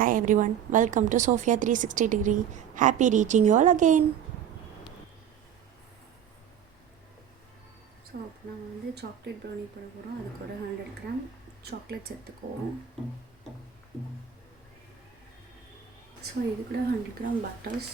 Hi everyone, welcome to Sophia 360 degree. Happy reaching you all again. So அப்போ நம்ம வந்து chocolate brownie போட போகிறோம். அதுக்கு ஒரு 100 கிராம் சாக்லேட்ஸ் எடுத்துக்குவோம். ஸோ இது கூட 100 கிராம் பட்டர்ஸ்,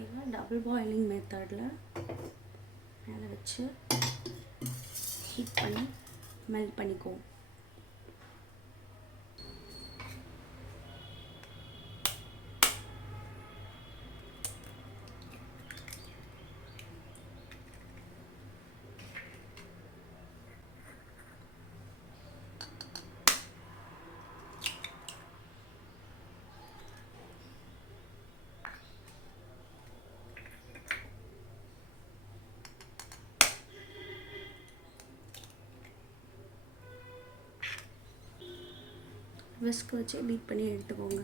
இதை டபுள் பாயிலிங் மெத்தடில் மேலே வச்சு ஹீட் பண்ணி மெல்ட் பண்ணிக்குவோம். விஸ்க் வச்சு பீட் பண்ணி எடுத்துக்கோங்க.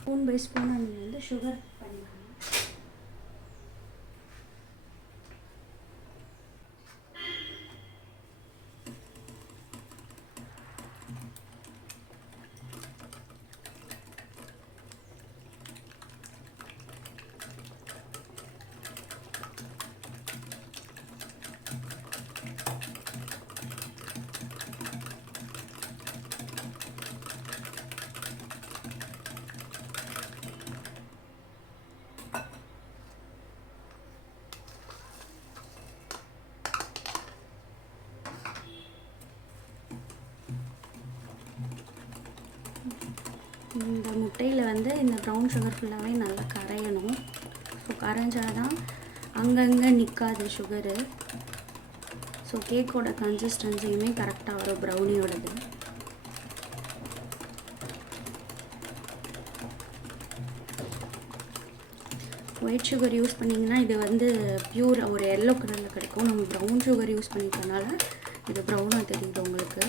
ஸ்பூன் பை ஸ்பூன் நீங்கள் வந்து சுகர் பண்ணிக்கணும். இந்த முட்டையில் வந்து இந்த ப்ரௌன் சுகர் ஃபுல்லாகவே நல்லா கரையணும். ஸோ கரைஞ்சால் தான் அங்கங்கே நிற்காது சுகரு. ஸோ கேக்கோட கன்சிஸ்டன்சியுமே கரெக்டாக வரும் ப்ரௌனியோடது. ஒயிட் சுகர் யூஸ் பண்ணிங்கன்னா இது வந்து பியூர் ஒரு எல்லோ கலரில் கிடைக்கும். நம்ம ப்ரௌன் சுகர் யூஸ் பண்ணிக்கிறதுனால இது ப்ரௌனாக தெரியுது உங்களுக்கு.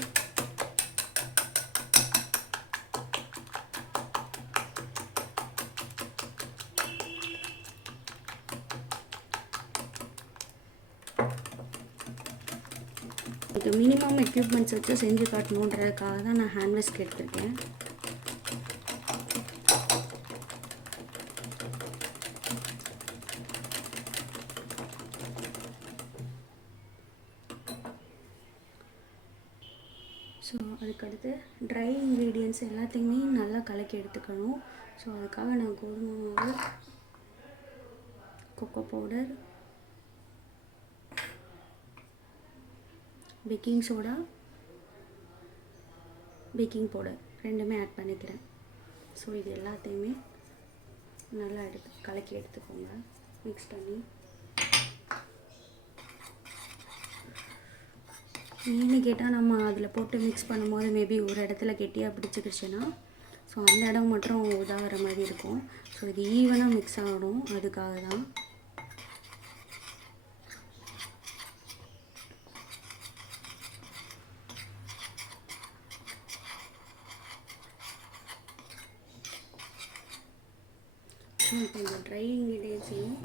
இது மினிமம் எக்யூப்மெண்ட்ஸ் வச்சு செஞ்சு காட்டணுன்றதுக்காக தான் நான் ஹேண்ட் விஸ்க் எடுத்திருக்கேன். ஸோ அதுக்கடுத்து ட்ரை இன்க்ரீடியன்ட்ஸ் எல்லாத்தையுமே நல்லா கலக்கி எடுத்துக்கணும். ஸோ அதுக்காக நான் கோதுமை மாவு, cocoa powder, baking soda, baking powder ரெண்டுமே ஆட் பண்ணிக்கிறேன். ஸோ இது எல்லாத்தையுமே நல்லா கலக்கி எடுத்துக்கோங்க. மிக்ஸ் பண்ணி ஏன்னு கேட்டால் நம்ம அதில் போட்டு மிக்ஸ் பண்ணும்போது மேபி ஒரு இடத்துல கெட்டியாக பிடிச்சிக்கிச்சுன்னா ஸோ அந்த இடம் மட்டும் உதாகிற மாதிரி இருக்கும். ஸோ இது ஈவனாக மிக்ஸ் ஆகணும், அதுக்காக தான். இப்போ இந்த ட்ரை இன்க்ரீடியன்ஸையும்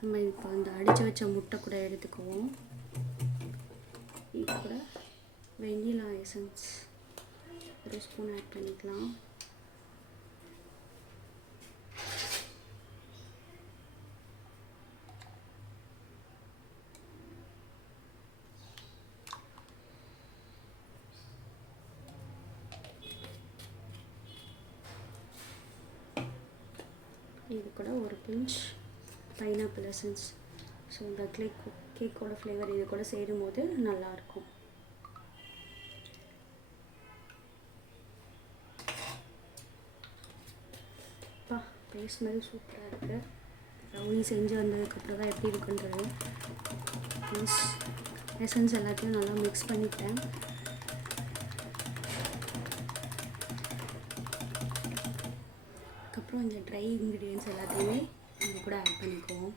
நம்ம இப்போ இந்த அடித்து வச்ச முட்டை கூட எடுத்துக்குவோம். இது கூட வெண்ணிலா எசன்ஸ் ஒரு ஸ்பூன் ஆட் பண்ணிக்கலாம். இது கூட ஒரு பிஞ்ச் பைனாப்பிள் எசன்ஸ். ஸோ இந்த கேக்கோட ஃப்ளேவர் இது கூட சேரும்போது நல்லாயிருக்கும். ஸ்மெல் சூப்பராக இருக்குது. ப்ரௌனி செஞ்சு வந்ததுக்கப்புறம் தான் எப்படி இருக்குன்றது. எசன்ஸ் எல்லாத்தையும் நல்லா மிக்ஸ் பண்ணிட்டேன். அதுக்கப்புறம் இந்த ட்ரை இன்க்ரீடியன்ட்ஸ் எல்லாத்தையுமே நம்ம கூட ஆட் பண்ணிக்குவோம்.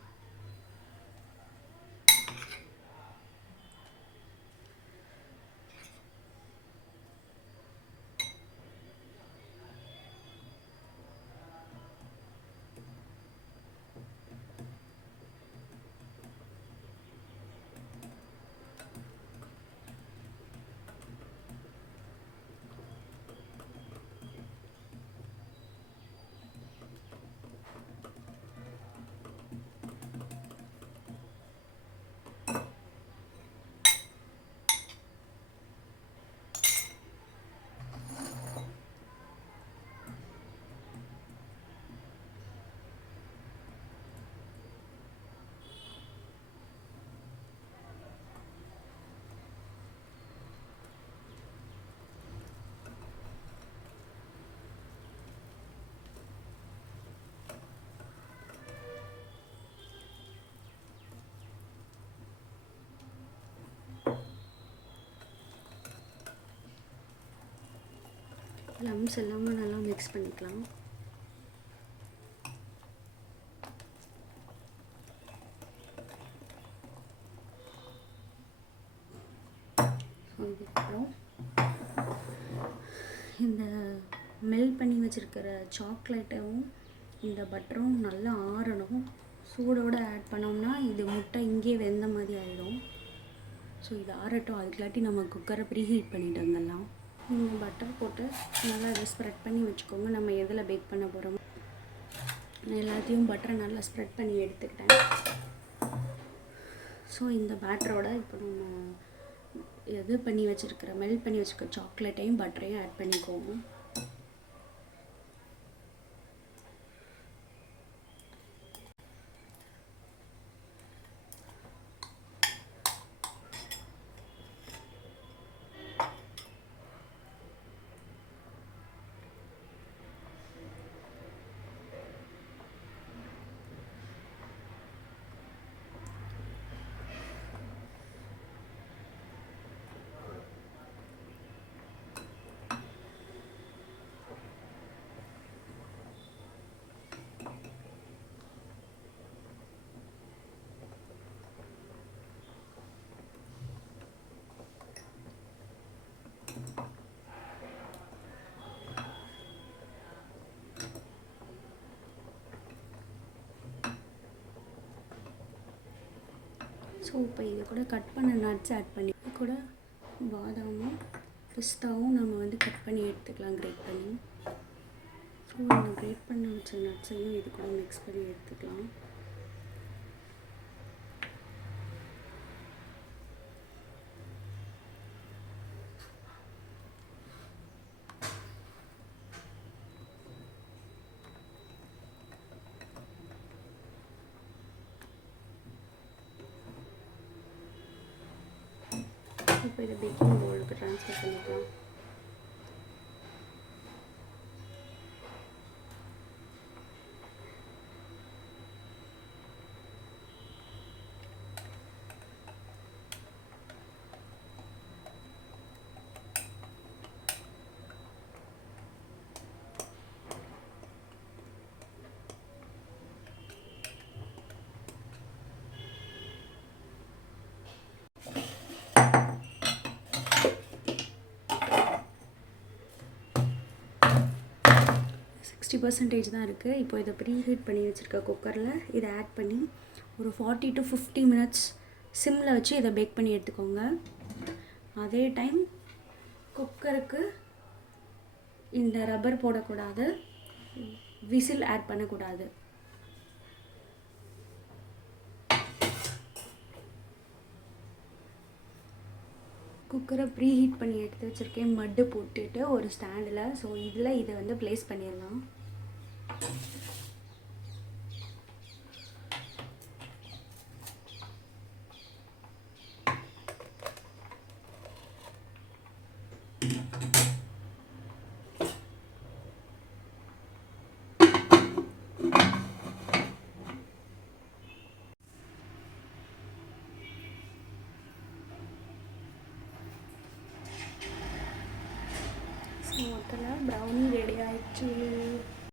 லம்ஸ் எல்லாமே நல்லா மிக்ஸ் பண்ணிக்கலாம். அதுக்கப்புறம் இந்த மெல்ட் பண்ணி வச்சுருக்கிற சாக்லேட்டும் இந்த பட்டரும் நல்லா ஆறணும். சூடோடு ஆட் பண்ணோம்னா இது முட்டை இங்கே வெந்த மாதிரி ஆகிடும். ஸோ இது ஆறட்டும். அதுக்குள்ளாட்டி நம்ம குக்கரை ப்ரீ ஹீட் பண்ணிட்டு வந்துடலாம். இந்த பட்டர் போட்டு நல்லா அதை ஸ்ப்ரெட் பண்ணி வச்சுக்கோங்க. நம்ம எதில் பேக் பண்ண போகிறோமோ எல்லாத்தையும் பட்டரை நல்லா ஸ்ப்ரெட் பண்ணி எடுத்துக்கிட்டேன். ஸோ இந்த பேட்டரோட இப்போ நம்ம இது பண்ணி வச்சுருக்கிற மெல்ட் பண்ணி வச்சுருக்க சாக்லேட்டையும் பட்டரையும் ஆட் பண்ணிக்கோங்க. ஸோ இப்போ இது கூட கட் பண்ண நட்ஸ் ஆட் பண்ணி கூட பாதாமும் பிஸ்தாவும் நம்ம வந்து கட் பண்ணி எடுத்துக்கலாம், கிரேட் பண்ணி. ஸோ இந்த கிரேட் பண்ண வச்ச நட்ஸையும் இது கூட மிக்ஸ் பண்ணி எடுத்துக்கலாம். இப்போ இதை பேக்கிங் பவுலுக்கு ட்ரான்ஸ்ஃபர் பண்ணிக்கலாம். சிக்ஸ்டி % தான் இருக்குது. இப்போ இதை ப்ரீ ஹீட் பண்ணி வச்சுருக்க குக்கரில் இதை ஆட் பண்ணி ஒரு 40 to 50 minutes சிம்மில் வச்சு இதை பேக் பண்ணி எடுத்துக்கோங்க. அதே டைம் குக்கருக்கு இந்த ரப்பர் போடக்கூடாது, விசில் ஆட் பண்ணக்கூடாது. குக்கரை ப்ரீ ஹீட் பண்ணி எடுத்து வச்சுருக்கேன் மட்டு போட்டுட்டு ஒரு ஸ்டாண்டில். ஸோ இதில் இதை வந்து ப்ளேஸ் பண்ணிடலாம். மொத்தத்தில் ப்ரௌனி ரெடி ஆயிடுச்சு.